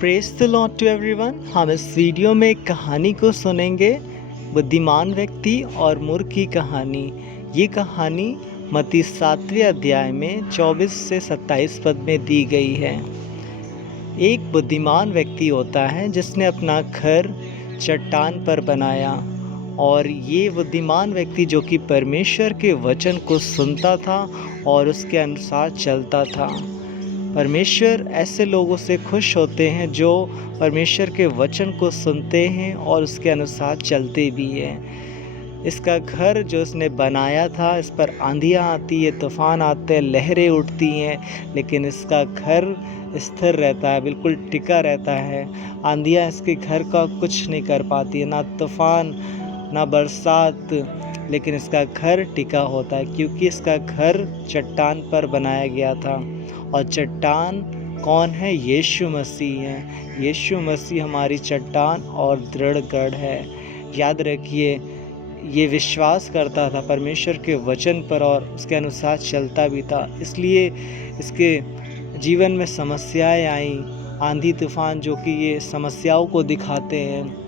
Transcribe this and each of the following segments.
Praise the lord to everyone. हम इस video में एक कहानी को सुनेंगे, बुद्धिमान व्यक्ति और मूर्ख की कहानी। ये कहानी मत्ती 7वें अध्याय में 24 से 27 पद में दी गई है। एक बुद्धिमान व्यक्ति होता है जिसने अपना घर चट्टान पर बनाया, और ये बुद्धिमान व्यक्ति जो कि परमेश्वर के वचन को सुनता था और उसके अनुसार चलता था। परमेश्वर ऐसे लोगों से खुश होते हैं जो परमेश्वर के वचन को सुनते हैं और उसके अनुसार चलते भी हैं। इसका घर जो इसने बनाया था, इस पर आंधियाँ आती है, तूफान आते हैं, लहरें उठती हैं, लेकिन इसका घर स्थिर रहता है, बिल्कुल टिका रहता है। आंधियाँ इसके घर का कुछ नहीं कर पाती है, ना तूफान ना बरसात, लेकिन इसका घर टिका होता है क्योंकि इसका घर चट्टान पर बनाया गया था। और चट्टान कौन है? यीशु मसीह है। यीशु मसीह हमारी चट्टान और दृढ़ गढ़ है। याद रखिए, ये विश्वास करता था परमेश्वर के वचन पर और उसके अनुसार चलता भी था, इसलिए इसके जीवन में समस्याएं आई, आंधी तूफान जो कि ये समस्याओं को दिखाते हैं।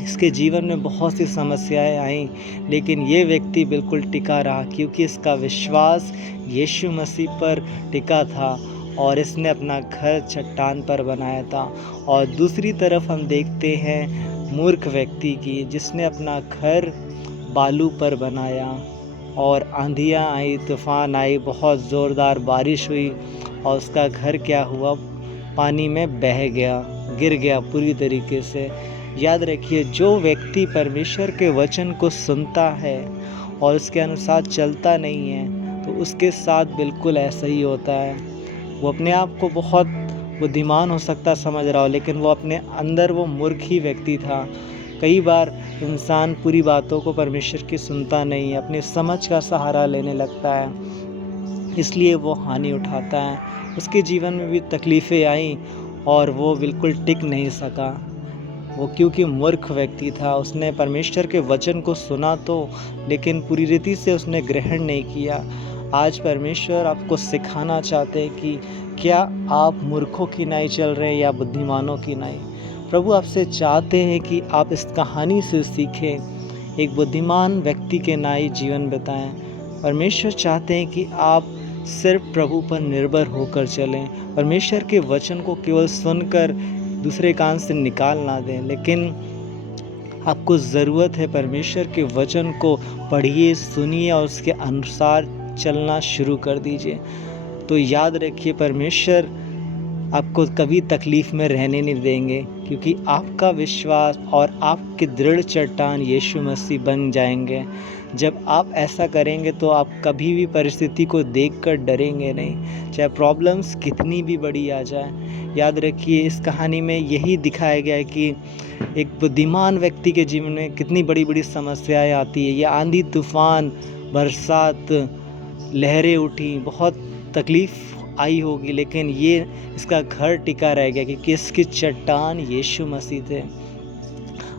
इसके जीवन में बहुत सी समस्याएं आईं, लेकिन ये व्यक्ति बिल्कुल टिका रहा क्योंकि इसका विश्वास यीशु मसीह पर टिका था और इसने अपना घर चट्टान पर बनाया था। और दूसरी तरफ हम देखते हैं मूर्ख व्यक्ति की, जिसने अपना घर बालू पर बनाया और आंधियाँ आई, तूफान आई, बहुत ज़ोरदार बारिश हुई और उसका घर क्या हुआ? पानी में बह गया, गिर गया पूरी तरीके से। याद रखिए, जो व्यक्ति परमेश्वर के वचन को सुनता है और उसके अनुसार चलता नहीं है, तो उसके साथ बिल्कुल ऐसा ही होता है। वो अपने आप को बहुत बुद्धिमान हो सकता समझ रहा हो, लेकिन वो अपने अंदर वो मूर्ख ही व्यक्ति था। कई बार इंसान पूरी बातों को परमेश्वर की सुनता नहीं है, अपनी समझ का सहारा लेने लगता है, इसलिए वो हानि उठाता है। उसके जीवन में भी तकलीफ़ें आईं और वो बिल्कुल टिक नहीं सका। वो क्योंकि मूर्ख व्यक्ति था, उसने परमेश्वर के वचन को सुना तो, लेकिन पूरी रीति से उसने ग्रहण नहीं किया। आज परमेश्वर आपको सिखाना चाहते हैं कि क्या आप मूर्खों की नाई चल रहे हैं या बुद्धिमानों की नाई। प्रभु आपसे चाहते हैं कि आप इस कहानी से सीखें, एक बुद्धिमान व्यक्ति के नाई जीवन बिताएं। परमेश्वर चाहते हैं कि आप सिर्फ प्रभु पर निर्भर होकर चलें, परमेश्वर के वचन को केवल सुनकर दूसरे कान से निकाल ना दें, लेकिन आपको ज़रूरत है परमेश्वर के वचन को पढ़िए, सुनिए और उसके अनुसार चलना शुरू कर दीजिए। तो याद रखिए, परमेश्वर आपको कभी तकलीफ़ में रहने नहीं देंगे, क्योंकि आपका विश्वास और आपके दृढ़ चट्टान यीशु मसीह बन जाएंगे। जब आप ऐसा करेंगे तो आप कभी भी परिस्थिति को देखकर डरेंगे नहीं, चाहे प्रॉब्लम्स कितनी भी बड़ी आ जाए। याद रखिए, इस कहानी में यही दिखाया गया है कि एक बुद्धिमान व्यक्ति के जीवन में कितनी बड़ी बड़ी समस्याएं आती है। ये आंधी तूफान, बरसात, लहरें उठी, बहुत तकलीफ़ आई होगी, लेकिन ये इसका घर टिका रह गया क्योंकि इसकी चट्टान यीशु मसीह थे।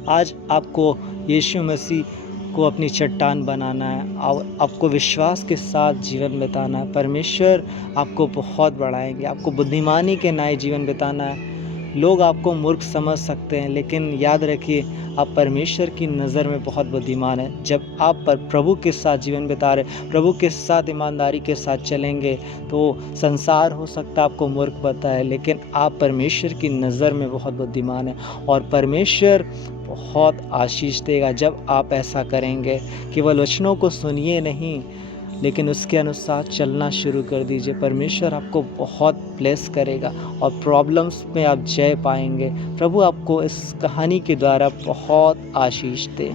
आज आपको यीशु मसीह को अपनी चट्टान बनाना है और आपको विश्वास के साथ जीवन बिताना है। परमेश्वर आपको बहुत बढ़ाएंगे, आपको बुद्धिमानी के नाई जीवन बिताना है। लोग आपको मूर्ख समझ सकते हैं, लेकिन याद रखिए, आप परमेश्वर की नज़र में बहुत बुद्धिमान हैं। जब आप प्रभु के साथ जीवन बिता रहे, प्रभु के साथ ईमानदारी के साथ चलेंगे, तो संसार हो सकता है आपको मूर्ख बताए, लेकिन आप परमेश्वर की नज़र में बहुत बुद्धिमान हैं और परमेश्वर बहुत आशीष देगा जब आप ऐसा करेंगे। केवल वचनों को सुनिए नहीं, लेकिन उसके अनुसार चलना शुरू कर दीजिए। परमेश्वर आपको बहुत ब्लेस करेगा और प्रॉब्लम्स में आप जय पाएंगे। प्रभु आपको इस कहानी के द्वारा बहुत आशीष दे।